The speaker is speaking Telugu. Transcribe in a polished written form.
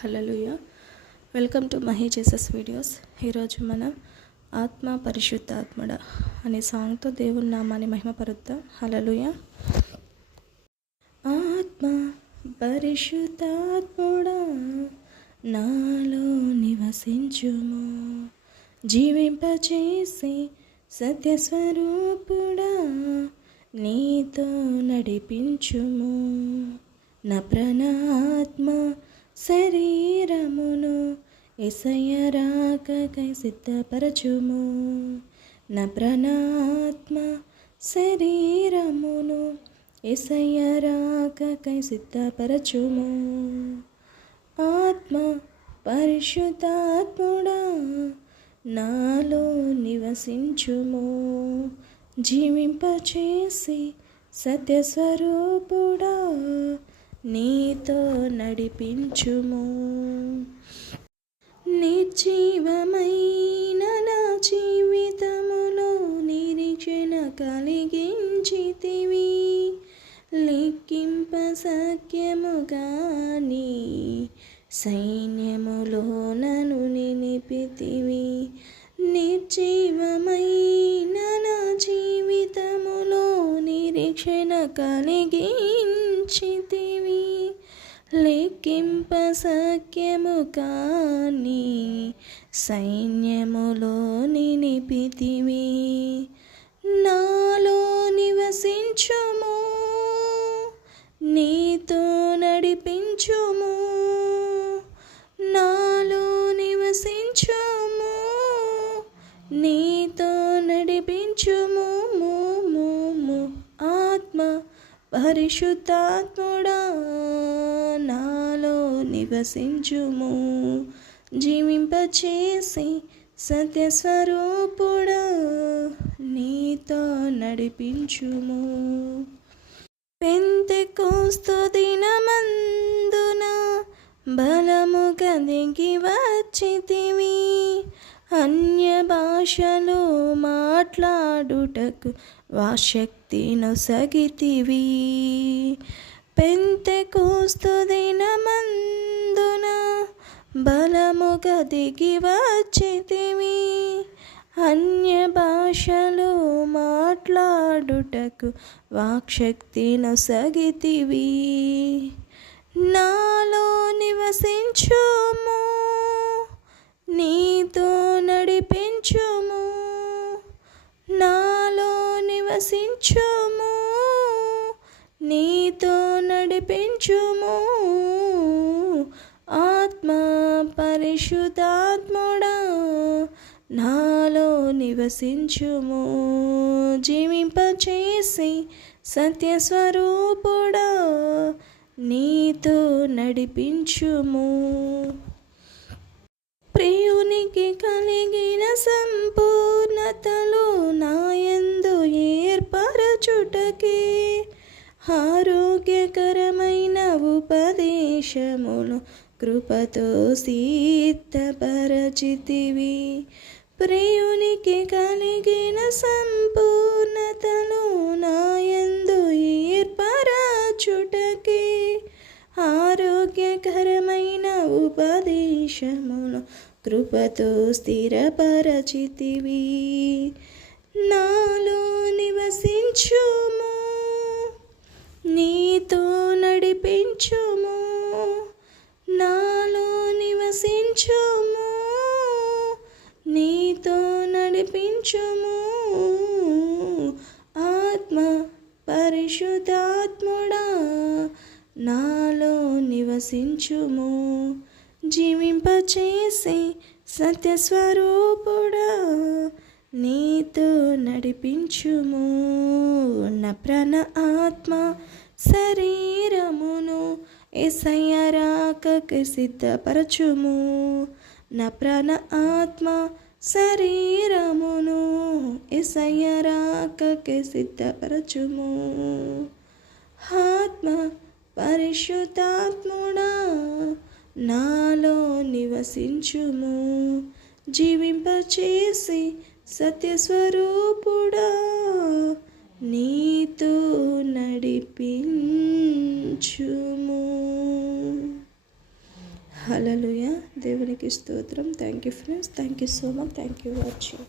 Hallelujah. Welcome to Mahi Jesus videos. ఈరోజు మనం ఆత్మ పరిశుద్ధాత్ముడా అనే సాంగ్తో దేవుని నామాన్ని మహిమపరుద్దాం. హల్లెలూయా. ఆత్మ పరిశుద్ధాత్ముడా నాలో నివసించుము, జీవింపచేసి సత్యస్వరూపుడా నీతో నడిపించుము. నా ప్రాణాత్మ శరీరమును యేసయ్య రాకకై సిద్ధపరచుము. నా ప్రాణాత్మ శరీరమును యేసయ్య రాకకై సిద్ధపరచుము. ఆత్మ పరిశుద్ధాత్ముడా నాలో నివసించుము, జీవింపచేసి సత్యస్వరూపుడా నీతో నడిపించుము. నిర్జీవమైన నా జీవితములో నిరీక్షణ కలిగించితివి, లెక్కింప సఖ్యముగాని సైన్యములో నన్ను నిలిపితివి. నిర్జీవమైన నా జీవితములో నిరీక్షణ కలిగించితివి, లెక్కింప సఖ్యము కాని సైన్యములో నిలిపితివి. నాలో నివసించుము, నీతో నడిపించుము. నాలో నివసించుము, నీతో నడిపించుము. ఆత్మ పరిశుద్ధాత్ముడా నాలో నివసించుము, జీవింపచేసి సత్యస్వరూపుడా నీతో నడిపించుము. పెంతెకోస్తు దినమందున బలముగా దిగి వచ్చితివి, అన్య భాషలో మాట్లాడుటకు వాశక్తి నొసగితివి. పెంతెకోస్తు దినమందున బలముగా దిగి వచ్చితివి, అన్య భాషలో మాట్లాడుటకు వాక్శక్తి నొసగితివి. నాలో నివసించుము, నీతో నడిపించుము. నాలో నివసించుము, నీతో నడిపించుము. ఆత్మ పరిశుద్ధాత్ముడా నాలో నివసించుము, జీవింపచేసి సత్యస్వరూపుడా నీతో నడిపించుము. ప్రియునికి కలిగిన సంపూర్ణతలు నాయందు ఏర్పరచుటకే ఆరోగ్యకరమైన ఉపదేశములు కృపతో సిద్ధపరచితివి. ప్రియునికి కలిగిన సంపూర్ణతలు నాయందు ఏర్పరచుటకే ఆరోగ్యకరమైన ఉపదేశములు కృపతో స్థిరపరచితివి. నాలో నివసించుము, నీతో నడిపించుము. నాలో నివసించుము, నీతో నడిపించుము. ఆత్మ పరిశుద్ధాత్ముడా నాలో నివసించుము, జీవింపచేసి సత్యస్వరూపుడా నీతో నడిపించుము. నా ప్రాణ ఆత్మ శరీరమును యేసయ్య రాకకై సిద్ధపరచుము. నా ప్రాణ ఆత్మ శరీరమును యేసయ్య రాకకై సిద్ధపరచుము. ఆత్మ పరిశుద్ధాత్ముడా నాలో నివసించుము, జీవింపచేసి సత్యస్వరూపుడా నీతో నడిపించుము. హల్లెలూయా. దేవునికి స్తోత్రం. Thank you friends. Thank you so much. Thank you watching.